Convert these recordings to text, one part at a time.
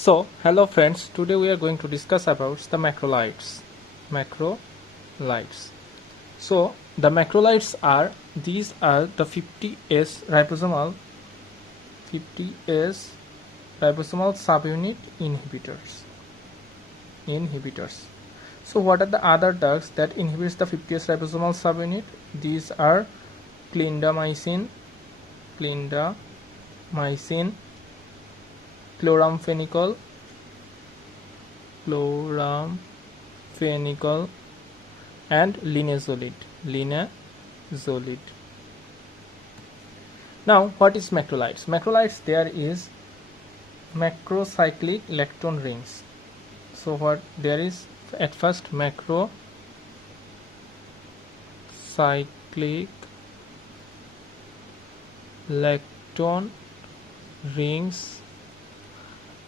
So, hello friends, today we are going to discuss about the macrolides. Macrolides. So, the macrolides are, these are the 50S ribosomal subunit inhibitors. So, what are the other drugs that inhibits the 50S ribosomal subunit? These are clindamycin, chloramphenicol, and linezolid. Now, what is macrolides? Macrolides, there is macrocyclic lactone rings. So what there is at first macrocyclic lactone rings,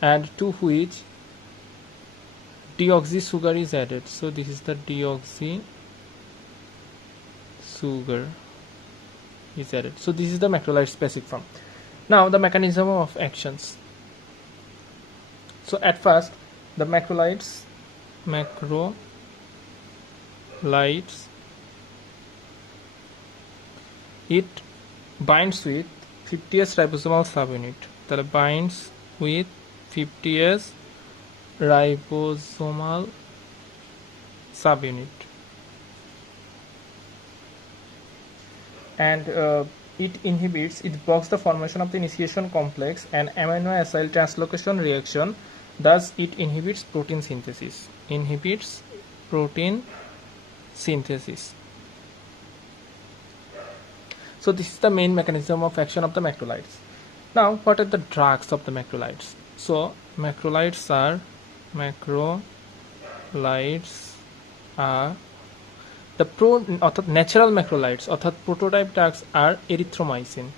and to which deoxy sugar is added. So this is the deoxy sugar is added. So this is the macrolide specific form. Now the mechanism of actions. So at first the macrolides it binds with 50S ribosomal subunit. That binds with 50S ribosomal subunit, and it blocks the formation of the initiation complex and amino acyl translocation reaction. Thus it inhibits protein synthesis. So this is the main mechanism of action of the macrolides. Now, what are the drugs of the macrolides? So macrolides are the natural macrolides অর্থাৎ prototype drugs are erythromycin.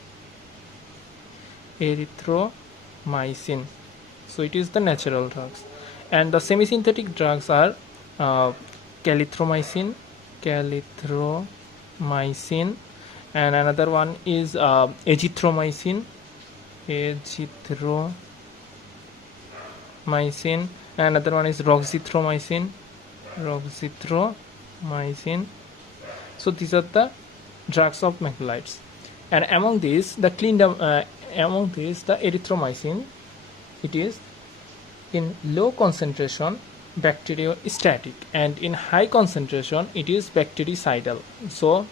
So it is the natural drugs, and the semi-synthetic drugs are calithromycin, and another one is azithromycin, and another one is roxithromycin. So these are the drugs of macrolides, and among these the erythromycin, it is in low concentration bacteriostatic, and in high concentration it is bactericidal. So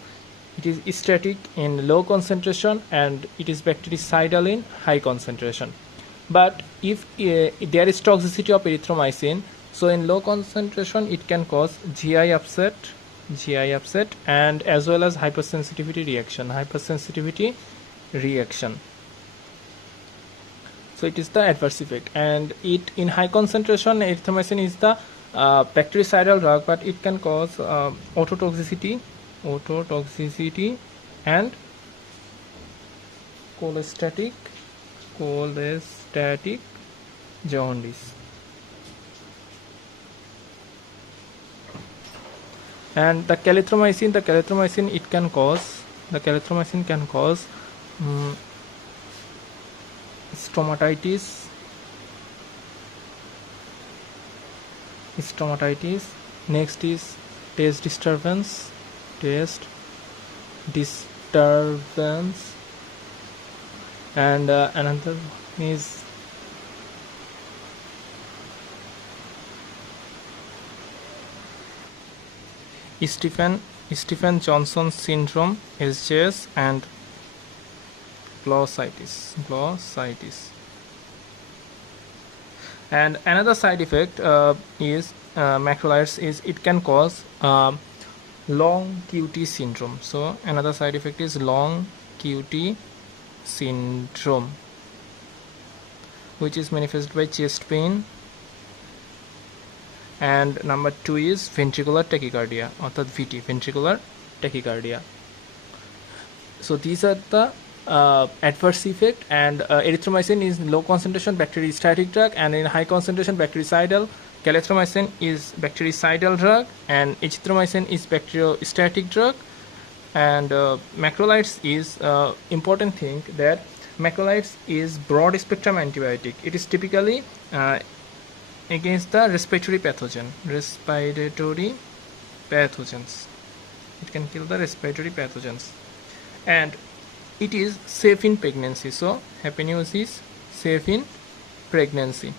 it is static in low concentration and it is bactericidal in high concentration. But if there is toxicity of erythromycin, so in low concentration it can cause GI upset, and as well as hypersensitivity reaction. So it is the adverse effect, and it in high concentration erythromycin is the bactericidal drug, but it can cause ototoxicity and cholestatic jaundice. And the calithromycin it can cause stomatitis. Next is taste disturbance, and another is Stephen Johnson syndrome, SJS, and glossitis. And another side effect is macrolides is it can cause long QT syndrome. So another side effect is long QT syndrome, which is manifested by chest pain. And number 2 is ventricular tachycardia, অর্থাৎ VT, ventricular tachycardia. So these are the adverse effect, and erythromycin is low concentration bactericidal drug, and in high concentration bactericidal. Calithromycin is bactericidal drug, and azithromycin is bacteriostatic drug. And macrolides is important thing that Macrolides is broad spectrum antibiotic. It is typically against the respiratory pathogens. It can kill the respiratory pathogens, and it is safe in pregnancy. So happy news is safe in pregnancy.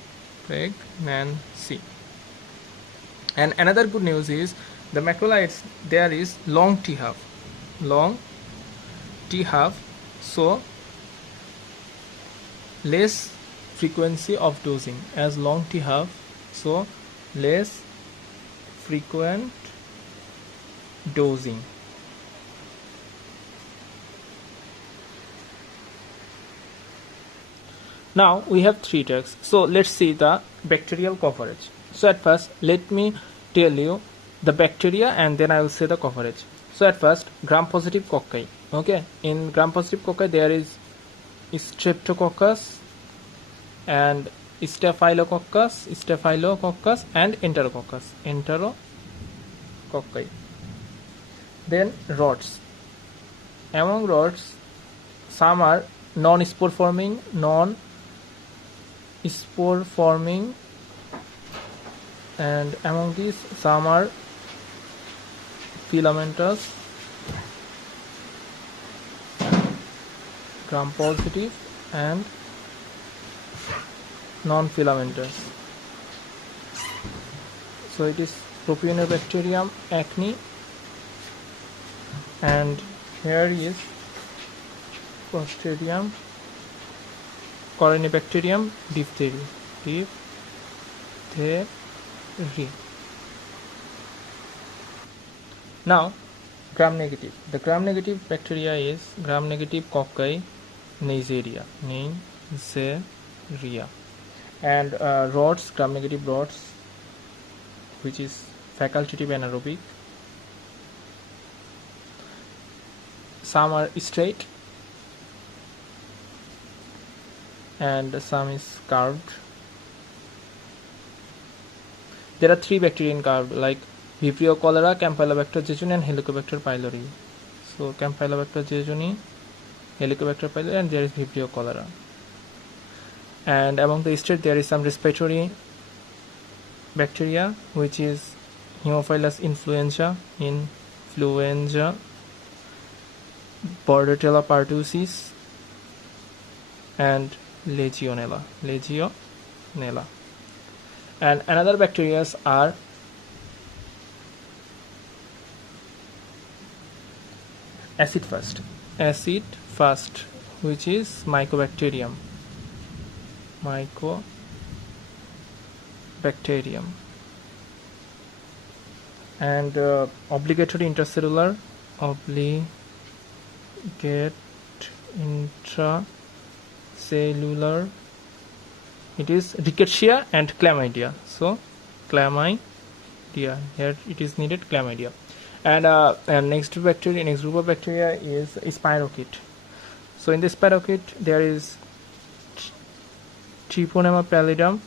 And another good news is the macrolides, there is long T half, so less frequency of dosing. As long T half, so less frequent dosing. Now we have 3 drugs. So let's see the bacterial coverage. So at first let me tell you the bacteria and then I will say the coverage. So at first, gram-positive cocci. Okay, in gram-positive cocci there is streptococcus and staphylococcus and enterococci. Then rods. Among rods, some are non-spore forming, and among these some are filamentous, gram-positive and non-filamentous. So it is Propionibacterium acne, and here is Clostridium, Corynebacterium diphtheria. Now gram-negative. The gram-negative bacteria is gram-negative cocci Neisseria, and rods, gram-negative rods, which is facultative anaerobic. Some are straight and some is curved. There are 3 bacteria in curved, like Vibrio cholera, Campylobacter jejuni and Helicobacter pylori. So Campylobacter jejuni, Helicobacter pylori, and there is Vibrio cholera. And among the straight there is some respiratory bacteria, which is Haemophilus influenza, Bordetella pertussis and Legionella. And another bacteria are acid fast, which is Mycobacterium. And obligatory intracellular, it is Rickettsia and Chlamydia. So Chlamydia, here it is needed, Chlamydia. And next group of bacteria is spirochete. So in the spirochete there is Treponema pallidum.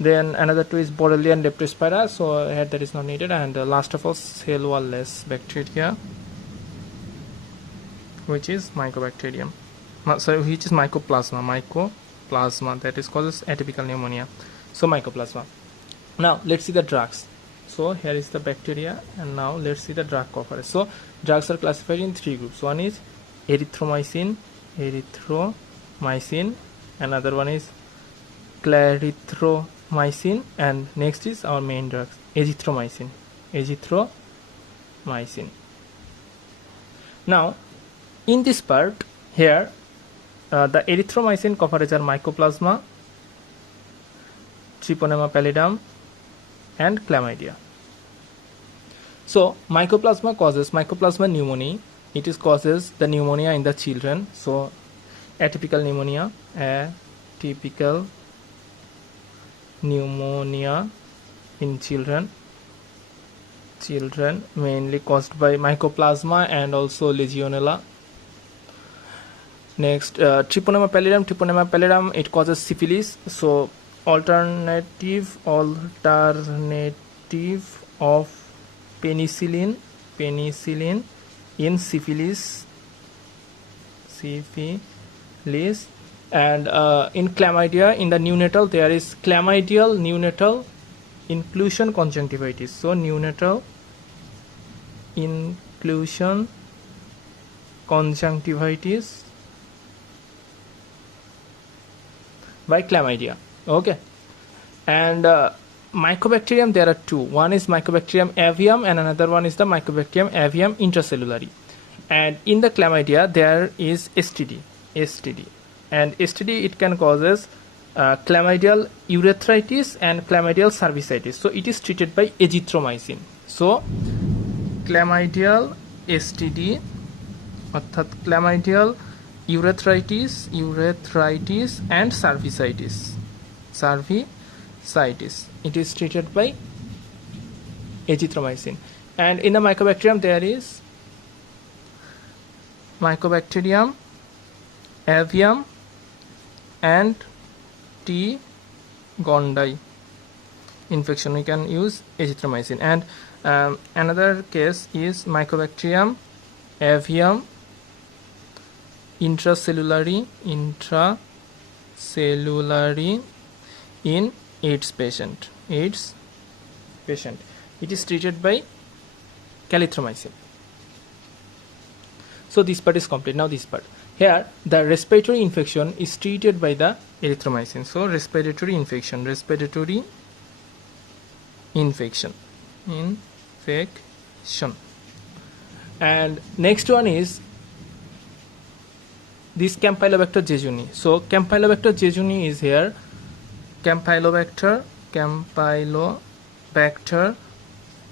Then another 2 is Borrelia and Leptospira, so here that is not needed. And last of all, cell wall-less bacteria, which is Mycobacterium. Which is Mycoplasma, that is causes atypical pneumonia. So Mycoplasma. Now let's see the drugs. So here is the bacteria, and now let's see the drug coverage. So drugs are classified in 3 groups. One is erythromycin, another one is clarithromycin, and next is our main drugs, azithromycin. Now in this part here, the erythromycin coverage are Mycoplasma, Treponema pallidum and Chlamydia. So Mycoplasma pneumonia. It is causes the pneumonia in the children. So atypical pneumonia in children mainly caused by Mycoplasma and also Legionella. Next, Treponema pallidum, it causes syphilis. So alternative of penicillin penicillin in syphilis, and in chlamydia, in the neonatal, there is chlamydial neonatal inclusion conjunctivitis. So neonatal inclusion conjunctivitis by chlamydia. Okay. And Mycobacterium, there are two. One is Mycobacterium avium and another one is the Mycobacterium avium intracellulari. And in the chlamydia there is STD. And STD, it can causes chlamydial urethritis and chlamydial cervicitis. So it is treated by azithromycin. So chlamydial STD অর্থাৎ chlamydial urethritis and cervicitis, it is treated by azithromycin. And in the Mycobacterium there is Mycobacterium avium and T. gondii infection. We can use azithromycin. And another case is Mycobacterium avium intracellulari in AIDS patient. It is treated by clarithromycin. So this part is complete. Now this part. Here the respiratory infection is treated by the erythromycin. So respiratory infection. And next one is this Campylobacter jejuni. So Campylobacter jejuni is here. Campylobacter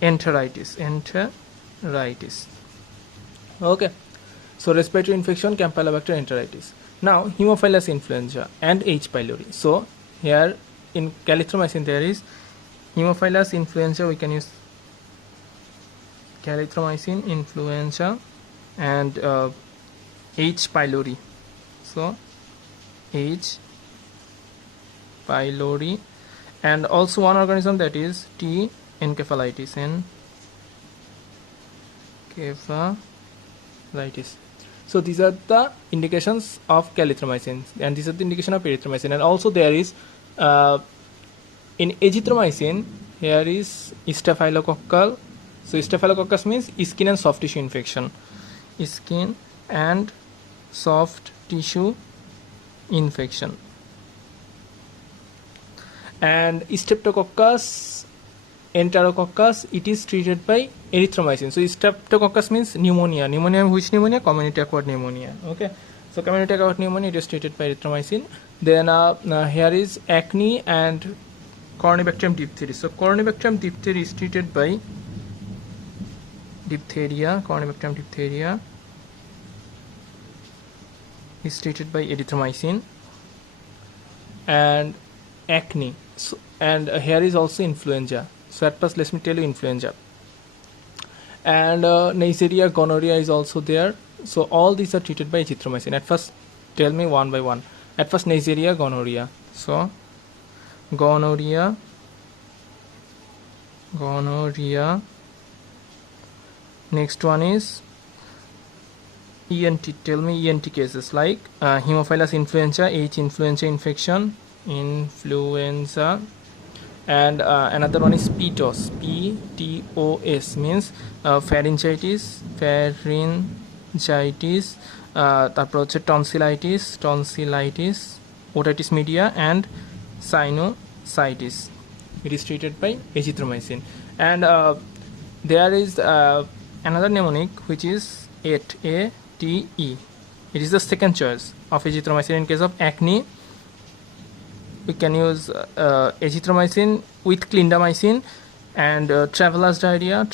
enteritis. Okay. So respiratory infection, Campylobacter enteritis. Now Haemophilus influenza and H. pylori. So here in clarithromycin there is Haemophilus influenza. We can use clarithromycin influenza and H. pylori. So H. pylori, and also one organism that is T. encephalitis. So these are the indications of clarithromycin, and these are the indication of erythromycin. And also there is in azithromycin here is staphylococcal. So staphylococcus means skin and soft tissue infection. And Streptococcus enterococcus, it is treated by erythromycin. So Streptococcus means pneumonia. Which pneumonia? Community acquired pneumonia. Okay. So community acquired pneumonia, it is treated by erythromycin. Then here is acne and Corynebacterium diphtheria. So Corynebacterium diphtheria is treated by Corynebacterium diphtheria is treated by erythromycin. And acne. So, and here is also influenza. So at first let me tell you influenza. And Neisseria, gonorrhea is also there. So all these are treated by azithromycin. At first tell me one by one. At first Neisseria, gonorrhea. So gonorrhea. Next one is ENT. Tell me ENT cases like Haemophilus influenza, H. influenza infection, influenza. And another one is PTOS. PTOS means pharyngitis, তারপর হচ্ছে tonsillitis, otitis media and sinusitis. It is treated by azithromycin. And there is another mnemonic which is ATE. It is the second choice of azithromycin. In case of acne, we can use azithromycin with clindamycin. And traveler's diarrhea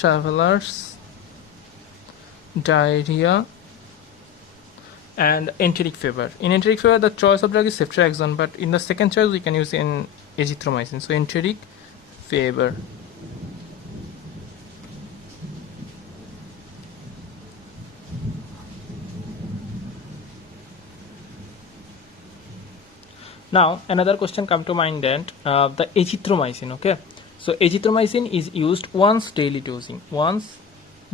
and enteric fever. In enteric fever, the choice of drug is ceftriaxone, but in the second choice we can use in azithromycin. So enteric fever. Now another question come to mind, that the azithromycin. Okay, so azithromycin is used once daily dosing.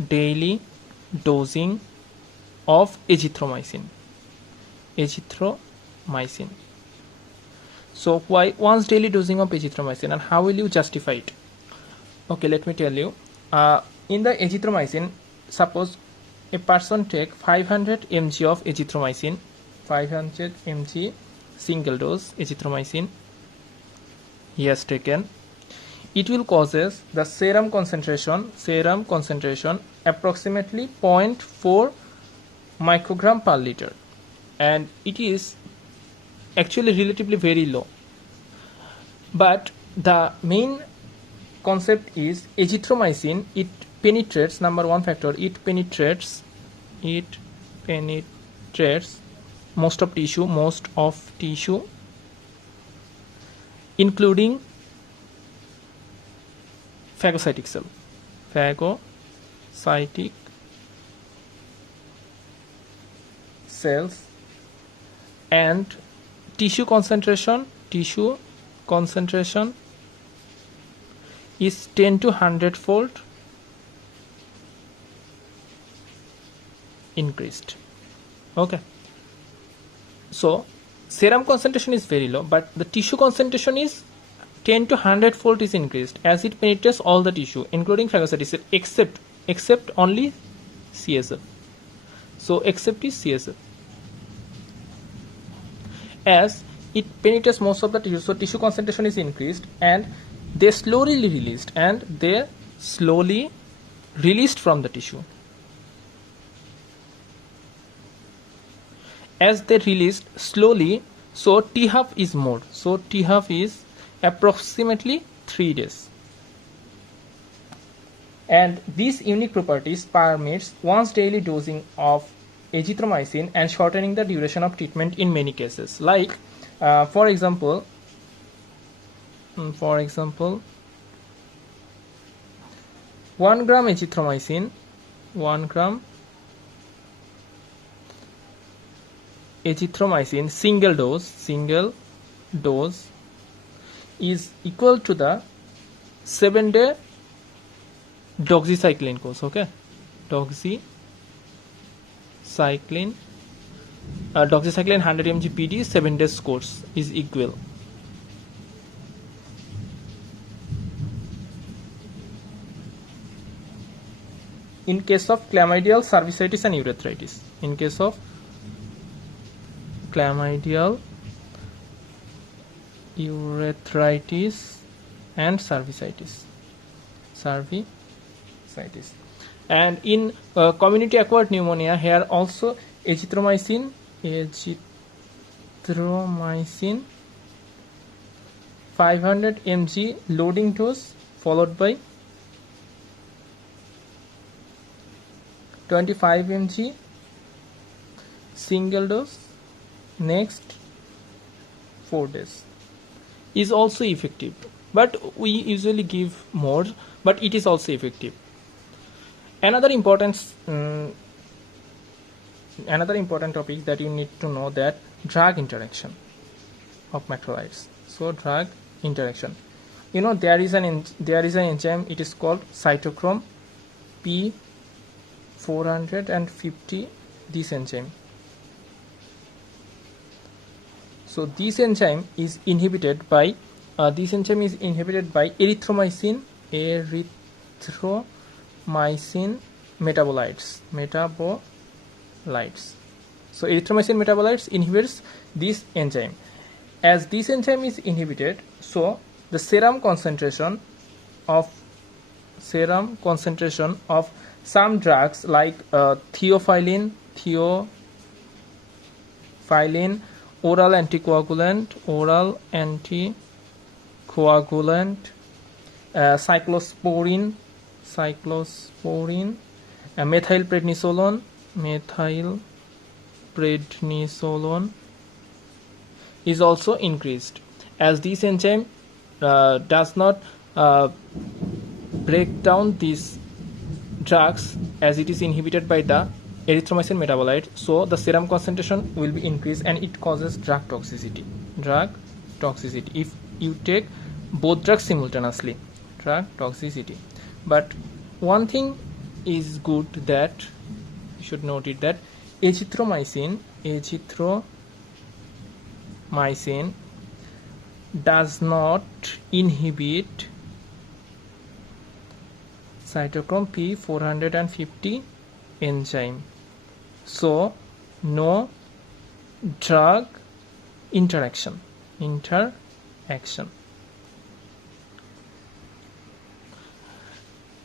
daily dosing of azithromycin. So why once daily dosing of azithromycin, and how will you justify it? Okay, let me tell you. In the azithromycin, suppose a person take 500 mg of azithromycin, 500 mg single dose azithromycin he has taken. It will causes the serum concentration approximately 0.4 microgram per liter, and it is actually relatively very low. But the main concept is azithromycin, it penetrates, number one factor, it penetrates most of tissue including phagocytic cells, and tissue concentration is 10 to 100 fold increased. Okay, so serum concentration is very low, but the tissue concentration is 10 to 100 fold is increased as it penetrates all the tissue including phagocytic cell except only CSF. So except is CSF, as it penetrates most of the tissue, so tissue concentration is increased, and they slowly released from the tissue. As they released slowly, so T-half is more, so T-half is approximately 3 days, and these unique properties permits once daily dosing of azithromycin and shortening the duration of treatment in many cases. Like for example 1 gram azithromycin, 1 gram azithromycin single dose is equal to the 7-day doxycycline course. Okay, doxycycline 100 mg PD 7 days course is equal. In case of chlamydial cervicitis and urethritis, in case of chlamydial, urethritis and cervicitis, and in community acquired pneumonia, here also azithromycin 500 mg loading dose followed by 25 mg single dose next 4 days is also effective, but we usually give more, but it is also effective. Another important topic that you need to know, that drug interaction of macrolides. So drug interaction, you know, there is an enzyme, it is called cytochrome P450, this enzyme. So this enzyme is inhibited by erythromycin metabolites. So erythromycin metabolites inhibits this enzyme. As this enzyme is inhibited, so the serum concentration of some drugs like theophylline, oral anticoagulant, cyclosporine, methylprednisolone is also increased, as this enzyme does not break down these drugs as it is inhibited by the erythromycin metabolite, so the serum concentration will be increased and it causes drug toxicity if you take both drugs simultaneously, drug toxicity. But one thing is good that you should note it that azithromycin does not inhibit cytochrome P450 enzyme, so no drug interaction.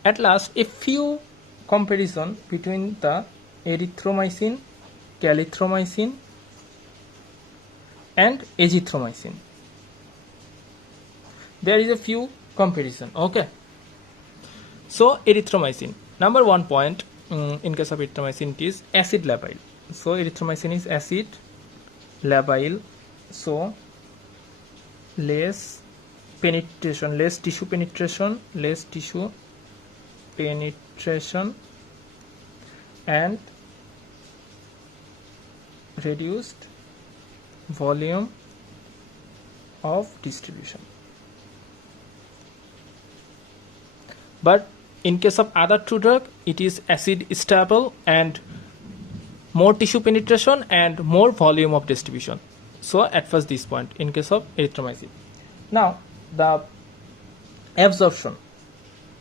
At last, a few comparison between the erythromycin, clarithromycin and azithromycin. There is a few comparison. Okay, so erythromycin, number 1 point, in case of erythromycin it is acid labile. So erythromycin is acid labile, so less penetration, less tissue penetration, and reduced volume of distribution. But in case of other two drugs, it is acid stable and more tissue penetration and more volume of distribution. So at first this point in case of erythromycin. Now the absorption.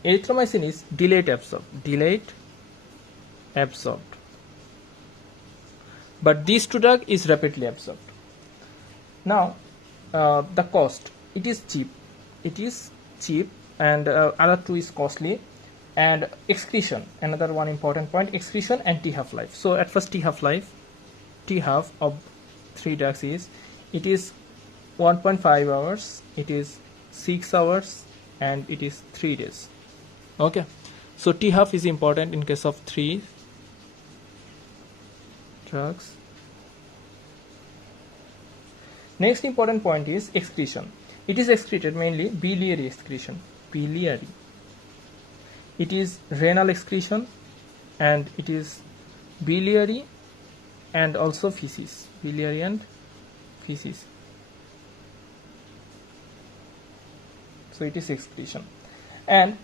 Erythromycin is delayed absorbed, but these two drugs is rapidly absorbed. Now the cost, it is cheap and other two is costly. And excretion, another one important point, excretion and T half-life. So at first T half of 3 drugs is, it is 1.5 hours, it is 6 hours, and it is 3 days. Okay, so T half is important in case of 3 drugs. Next important point is excretion. It is excreted mainly biliary excretion. It is renal excretion, and it is biliary and also feces. Biliary and feces. So it is excretion. And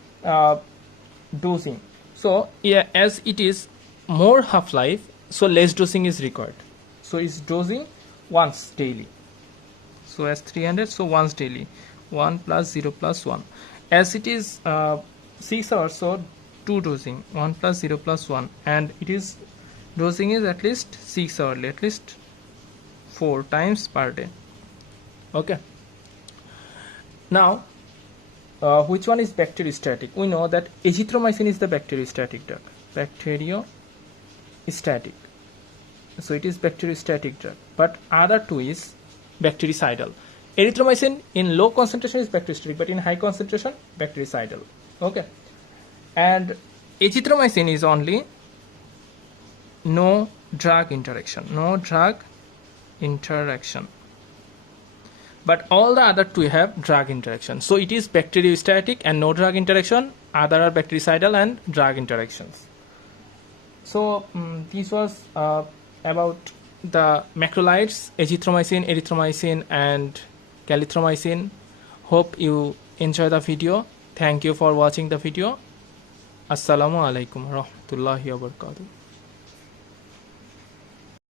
dosing. So yeah, as it is more half-life, so less dosing is required. So it's dosing once daily. So as 300, so once daily. 1 plus 0 plus 1. As it is 6 hours, so 2 dosing, 1 plus 0 plus 1, and it is dosing is at least 6 hourly, at least 4 times per day. Okay, now which one is bacteriostatic? We know that azithromycin is the bacteriostatic drug, so it is bacteriostatic drug, but other two is bactericidal. Erythromycin in low concentration is bacteriostatic, but in high concentration bactericidal. Okay, and azithromycin is only no drug interaction, but all the other two have drug interaction. So it is bacteriostatic and no drug interaction, other are bactericidal and drug interactions. So this was about the macrolides, azithromycin, erythromycin and clarithromycin. Hope you enjoy the video. Thank you for watching the video. Assalamu alaikum warahmatullahi wabarakatuh.